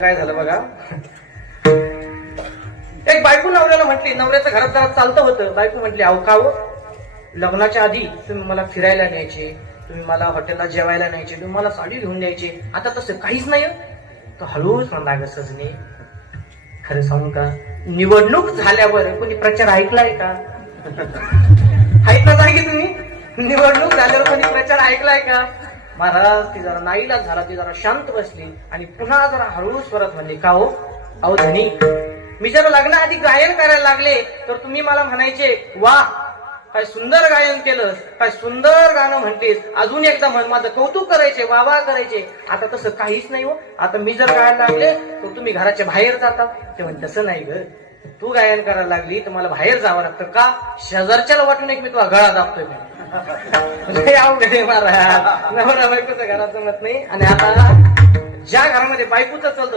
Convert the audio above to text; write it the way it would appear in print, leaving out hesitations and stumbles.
काय झालं बघा. एक बायको नवऱ्याला म्हटली, नवऱ्याचं घरात घरात चालतं होतं. बायको म्हटली, अहो का हो, लग्नाच्या आधी तुम्ही मला फिरायला न्यायचे, तुम्ही मला हॉटेलला जेवायला न्यायचे, तुम्ही मला साडी घेऊन द्यायचे, आता तसं काहीच नाही. तर हळूच म्हणला, ग सजने खरं सांगू का, निवडणूक झाल्यावर कोणी प्रचार ऐकलाय का? ऐकला नाही की तुम्ही? निवडणूक झाल्यावर कोणी प्रचार ऐकलाय का? महाराज ती जरा नाईलाज झाला, ती जरा शांत बसली आणि पुन्हा जरा हळूच परत म्हणली, का हो, अहो धनी, मी जर लग्नाआधी गायन करायला लागले तर तुम्ही मला म्हणायचे, वा काय सुंदर गायन केलं, काय सुंदर गाणं म्हणतेस, अजून एकदा म्हण, माझं कौतुक करायचे, वावा करायचे. आता तसं काहीच नाही हो. आता मी जर गायला लागले तर तुम्ही घराच्या बाहेर जाता. ते म्हण, तसं नाही ग, तू गायन करायला लागली तर मला बाहेर जावं लागतं. का? शेजारच्याला वाटून एक मी तुला गळा दाबतोय. नवरा बायकोचं घरात जमत नाही. आणि आता ज्या घरामध्ये बायकोचं चालतं